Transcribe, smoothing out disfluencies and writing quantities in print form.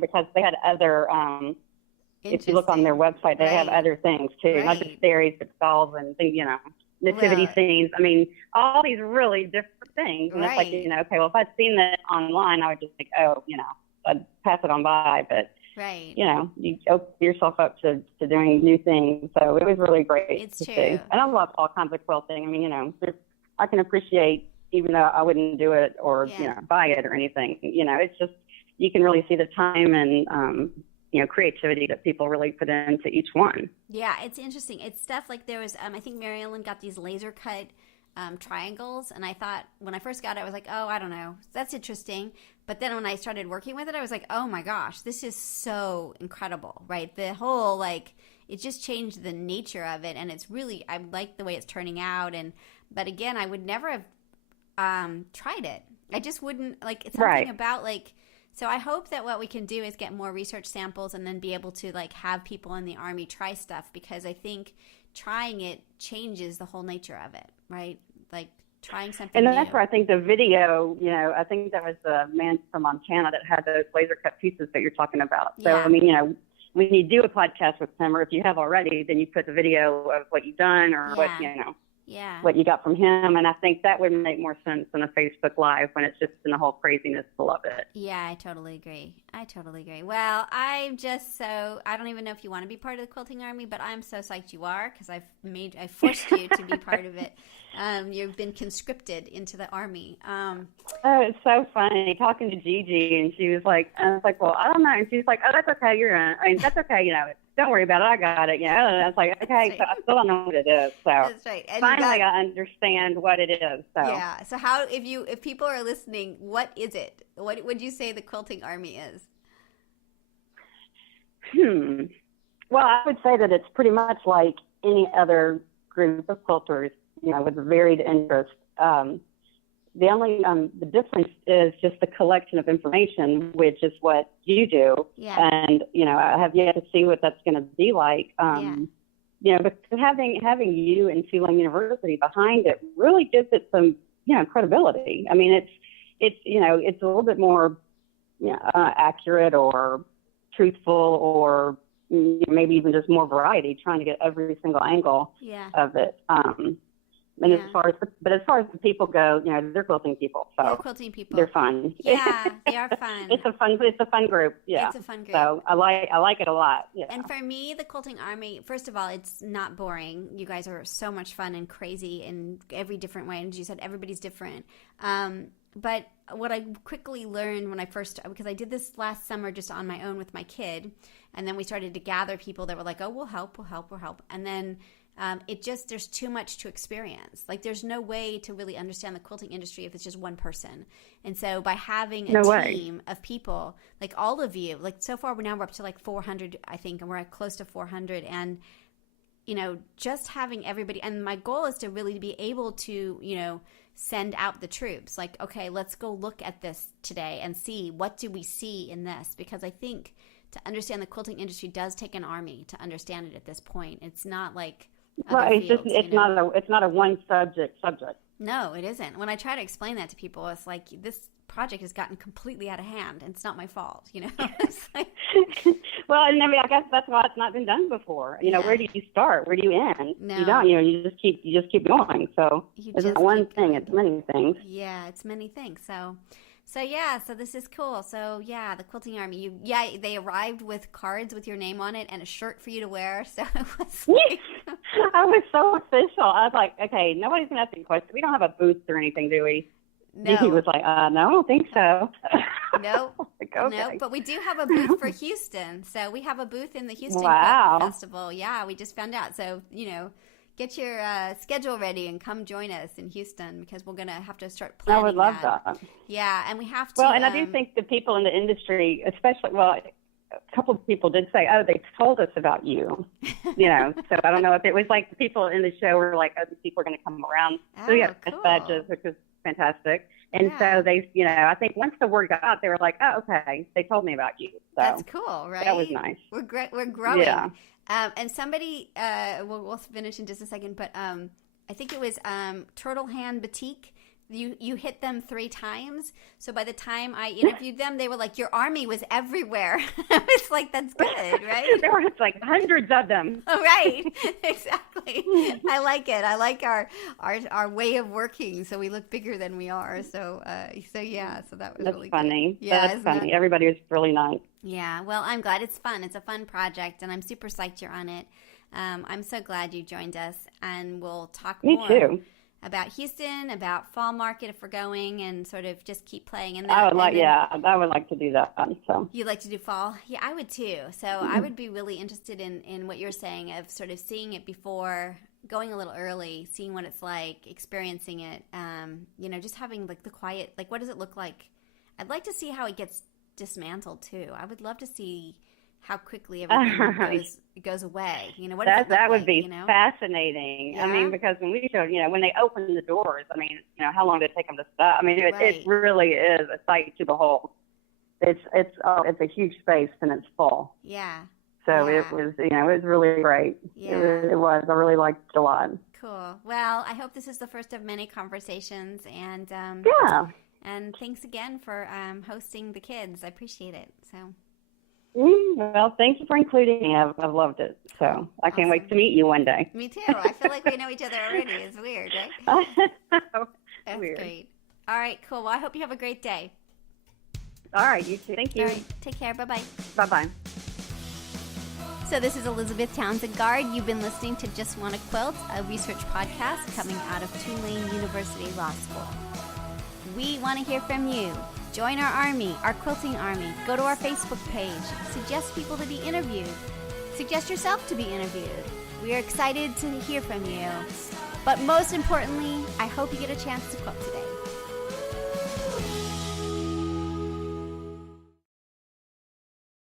because they had other, if you look on their website, they have other things too, not just fairies, but dolls and things, nativity scenes. I mean, all these really different things. And it's like, okay, well, if I'd seen that online, I would just think, I'd pass it on by. But, you open yourself up to doing new things. So it was really great to see. And I love all kinds of quilting. I mean, I can appreciate, even though I wouldn't do it or, buy it or anything. It's just, you can really see the time and, creativity that people really put into each one. Yeah, it's interesting. It's stuff like there was, I think Mary Ellen got these laser cut triangles. And I thought, when I first got it, I was like, oh, I don't know. That's interesting. But then when I started working with it, I was like, oh my gosh, this is so incredible, right? The whole, it just changed the nature of it. And it's really, I like the way it's turning out. But again, I would never have tried it. I just wouldn't, it's something about, so I hope that what we can do is get more research samples and then be able to have people in the Army try stuff, because I think trying it changes the whole nature of it, right? Trying something and new. That's where I think the video, I think that was the man from Montana that had those laser cut pieces that you're talking about. So, I mean, when you do a podcast with him, or if you have already, then you put the video of what you've done or what you got from him. And I think that would make more sense than a Facebook Live when it's just in the whole craziness of it. Yeah, I totally agree. Well, I'm just I don't even know if you want to be part of the Quilting Army, but I'm so psyched you are, because I forced you to be part of it. You've been conscripted into the Army. Oh, it's so funny talking to Gigi, and she was like, I was like, well, I don't know. And she's like, oh, that's okay. You're in. I mean, that's okay. Don't worry about it. I got it. And I was like, okay, so I still don't know what it is. So that's right. And finally, I understand what it is. So yeah. So how, if people are listening, what is it? What would you say the Quilting Army is? Well, I would say that it's pretty much like any other group of quilters, with a varied interest. The only the difference is just the collection of information, which is what you do. Yeah. And I have yet to see what that's going to be like. But having you and Tulane University behind it really gives it some credibility. I mean, it's a little bit more accurate or truthful, or maybe even just more variety, trying to get every single angle of it. And as far as the people go, they're quilting people. So they're quilting people. They're fun. Yeah, they are fun. It's a fun group. Yeah. It's a fun group. So I like it a lot. Yeah. And for me, the Quilting Army, first of all, it's not boring. You guys are so much fun and crazy in every different way. And as you said, everybody's different. But what I quickly learned when because I did this last summer just on my own with my kid, and then we started to gather people that were like, oh, we'll help. And then there's too much to experience. There's no way to really understand the quilting industry if it's just one person. And so by having a team of people, like all of you, so far we're up to 400, I think, and we're at close to 400. And, just having everybody, and my goal is to really be able to, send out the troops. Okay, let's go look at this today and see, what do we see in this? Because I think to understand the quilting industry does take an army to understand it at this point. It's not like right. It's not a one subject. No, it isn't. When I try to explain that to people, it's like, this project has gotten completely out of hand, and it's not my fault. It's like, well, and I mean, I guess that's why it's not been done before. Where do you start? Where do you end? No. You don't. You just keep going. So it's not one thing. It's many things. Yeah, it's many things. So this is cool. So yeah, the Quilting Army. They arrived with cards with your name on it and a shirt for you to wear. So it was I was so official. I was like, okay, nobody's gonna ask me questions. We don't have a booth or anything, do we? No. He was like, no, I don't think so. No, okay. No, but we do have a booth for Houston. So we have a booth in the Houston Quilt Festival. Yeah, we just found out. So, get your schedule ready and come join us in Houston, because we're going to have to start planning. I would love that. Yeah, and we have to. Well, and I do think the people in the industry, especially, a couple of people did say, oh, they told us about you. So I don't know if it was like the people in the show were like, oh, these people are going to come around. So we got cool. badges, which is fantastic. And so they, I think once the word got out, they were like, oh, okay, they told me about you. So that's cool, right? That was nice. We're growing. Yeah. And somebody, we'll finish in just a second, but I think it was Turtle Hand Batik. you hit them 3 times. So by the time I interviewed them, they were like, your army was everywhere. It's like, that's good, right? There were like hundreds of them. Oh, right. Exactly. I like it. I like our way of working. So we look bigger than we are. So yeah, so that was That's really funny. good. Yeah, that's funny. Everybody was really nice. Yeah, well, I'm glad. It's fun. It's a fun project, and I'm super psyched you're on it. I'm so glad you joined us, and we'll talk Me more too. about Houston, about fall market if we're going, and sort of just keep playing. And I would like to do that. So you'd like to do fall? Yeah, I would too. So I would be really interested in what you're saying of sort of seeing it before, going a little early, seeing what it's like, experiencing it. Just having like the quiet. Like, what does it look like? I'd like to see how it gets dismantled too. I would love to see how quickly everything goes away. What does that would like, be fascinating. Yeah? I mean, because when we showed, when they open the doors, I mean, how long did it take them to stop? I mean, it really is a sight to behold. It's a huge space and it's full. Yeah. So it was, it was really great. Yeah. It was. I really liked it a lot. Cool. Well, I hope this is the first of many conversations, and yeah. And thanks again for hosting the kids. I appreciate it. So. Well, thank you for including me. I've loved it. So I can't wait to meet you one day. Me too. I feel like we know each other already. It's weird, right? That's weird. Great. All right, cool. Well, I hope you have a great day. All right, you too. Thank you. All right, take care. Bye-bye. Bye-bye. So this is Elizabeth Townsend Guard. You've been listening to Just Wanna Quilt, a research podcast coming out of Tulane University Law School. We want to hear from you. Join our army, our quilting army. Go to our Facebook page. Suggest people to be interviewed. Suggest yourself to be interviewed. We are excited to hear from you. But most importantly, I hope you get a chance to quilt today.